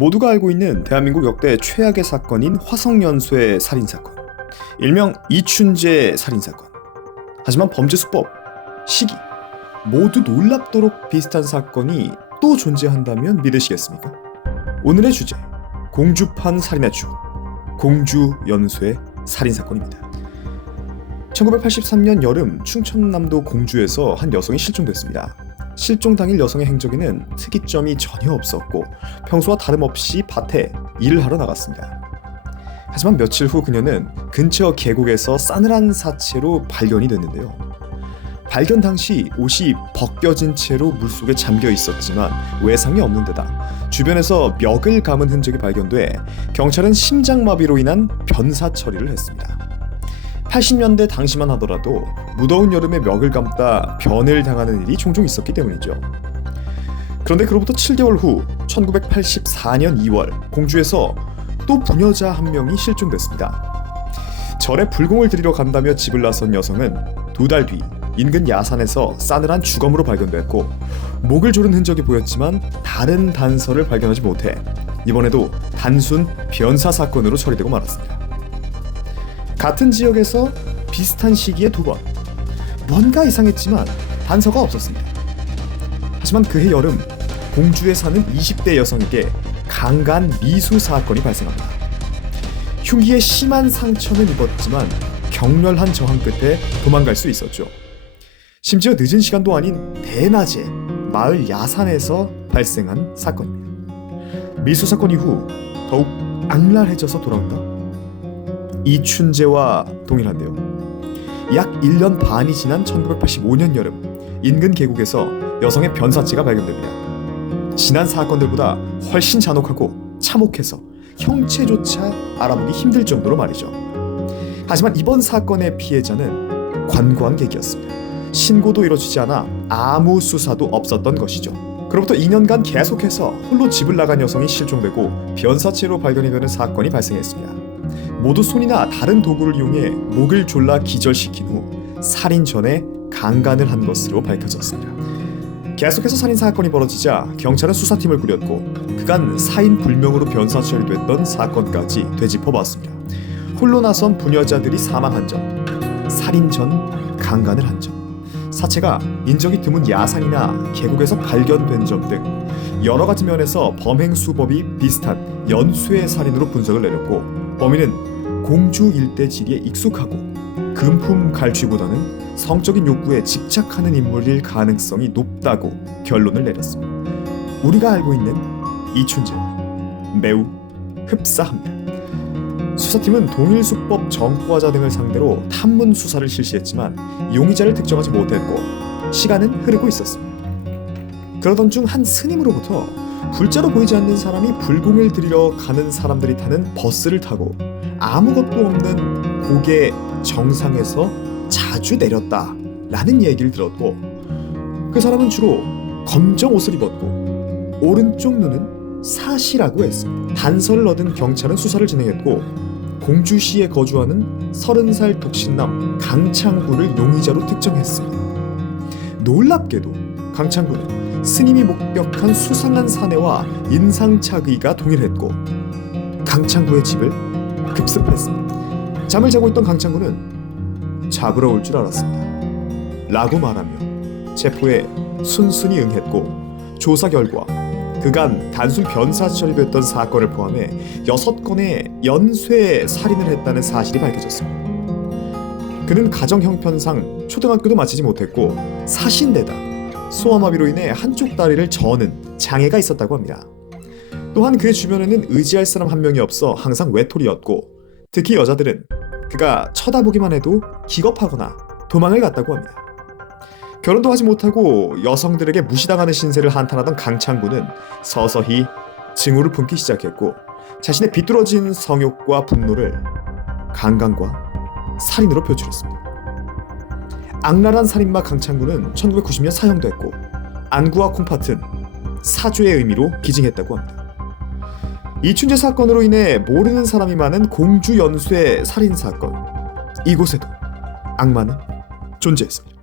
모두가 알고 있는 대한민국 역대 최악의 사건인 화성연쇄 살인사건, 일명 이춘재 살인사건. 하지만 범죄 수법, 시기 모두 놀랍도록 비슷한 사건이 또 존재한다면 믿으시겠습니까? 오늘의 주제, 공주판 살인의 추억, 공주연쇄 살인사건입니다. 1983년 여름 충청남도 공주에서 한 여성이 실종됐습니다. 실종 당일 여성의 행적에는 특이점이 전혀 없었고 평소와 다름없이 밭에 일을 하러 나갔습니다. 하지만 며칠 후 그녀는 근처 계곡에서 싸늘한 사체로 발견이 됐는데요. 발견 당시 옷이 벗겨진 채로 물속에 잠겨 있었지만 외상이 없는 데다 주변에서 멱을 감은 흔적이 발견돼 경찰은 심장마비로 인한 변사 처리를 했습니다. 80년대 당시만 하더라도 무더운 여름에 멱을 감다 변을 당하는 일이 종종 있었기 때문이죠. 그런데 그로부터 7개월 후 1984년 2월 공주에서 또 부녀자 한 명이 실종됐습니다. 절에 불공을 드리러 간다며 집을 나선 여성은 2달 뒤 인근 야산에서 싸늘한 주검으로 발견됐고 목을 조른 흔적이 보였지만 다른 단서를 발견하지 못해 이번에도 단순 변사 사건으로 처리되고 말았습니다. 같은 지역에서 비슷한 시기에 2번, 뭔가 이상했지만 단서가 없었습니다. 하지만 그해 여름 공주에 사는 20대 여성에게 강간 미수 사건이 발생합니다. 흉기에 심한 상처는 입었지만 격렬한 저항 끝에 도망갈 수 있었죠. 심지어 늦은 시간도 아닌 대낮에 마을 야산에서 발생한 사건입니다. 미수 사건 이후 더욱 악랄해져서 돌아온다? 이춘재와 동일한데요. 약 1년 반이 지난 1985년 여름 인근 계곡에서 여성의 변사체가 발견됩니다. 지난 사건들보다 훨씬 잔혹하고 참혹해서 형체조차 알아보기 힘들 정도로 말이죠. 하지만 이번 사건의 피해자는 관광객이었습니다. 신고도 이뤄지지 않아 아무 수사도 없었던 것이죠. 그로부터 2년간 계속해서 홀로 집을 나간 여성이 실종되고 변사체로 발견이 되는 사건이 발생했습니다. 모두 손이나 다른 도구를 이용해 목을 졸라 기절시킨 후 살인 전에 강간을 한 것으로 밝혀졌습니다. 계속해서 살인 사건이 벌어지자 경찰은 수사팀을 꾸렸고 그간 사인 불명으로 변사 처리됐던 사건까지 되짚어봤습니다. 홀로 나선 부녀자들이 사망한 점, 살인 전 강간을 한 점, 사체가 인적이 드문 야산이나 계곡에서 발견된 점 등 여러 가지 면에서 범행 수법이 비슷한 연쇄 살인으로 분석을 내렸고 범인은 공주 일대 지리에 익숙하고 금품 갈취보다는 성적인 욕구에 집착하는 인물일 가능성이 높다고 결론을 내렸습니다. 우리가 알고 있는 이춘재와 매우 흡사합니다. 수사팀은 동일수법 전과자 등을 상대로 탐문 수사를 실시했지만 용의자를 특정하지 못했고 시간은 흐르고 있었습니다. 그러던 중 한 스님으로부터 불자로 보이지 않는 사람이 불공을 드리러 가는 사람들이 타는 버스를 타고 아무것도 없는 고개 정상에서 자주 내렸다라는 얘기를 들었고 그 사람은 주로 검정 옷을 입었고 오른쪽 눈은 사시라고 했습니다. 단서를 얻은 경찰은 수사를 진행했고 공주시에 거주하는 30살 독신남 강창구를 용의자로 특정했습니다. 놀랍게도 강창구는 스님이 목격한 수상한 사내와 인상착의가 동일했고 강창구의 집을 급습했습니다. 잠을 자고 있던 강창구는 잡으러 올 줄 알았습니다 라고 말하며 체포에 순순히 응했고 조사 결과 그간 단순 변사 처리됐던 사건을 포함해 6건의 연쇄 살인을 했다는 사실이 밝혀졌습니다. 그는 가정 형편상 초등학교도 마치지 못했고 사신데다 소아마비로 인해 한쪽 다리를 저는 장애가 있었다고 합니다. 또한 그의 주변에는 의지할 사람 한 명이 없어 항상 외톨이였고 특히 여자들은 그가 쳐다보기만 해도 기겁하거나 도망을 갔다고 합니다. 결혼도 하지 못하고 여성들에게 무시당하는 신세를 한탄하던 강창구는 서서히 증오를 품기 시작했고 자신의 비뚤어진 성욕과 분노를 강간과 살인으로 표출했습니다. 악랄한 살인마 강창구는 1990년 사형됐고 안구와 콩팥은 사죄의 의미로 기증했다고 합니다. 이춘재 사건으로 인해 모르는 사람이 많은 공주 연쇄 살인 사건, 이곳에도 악마는 존재했습니다.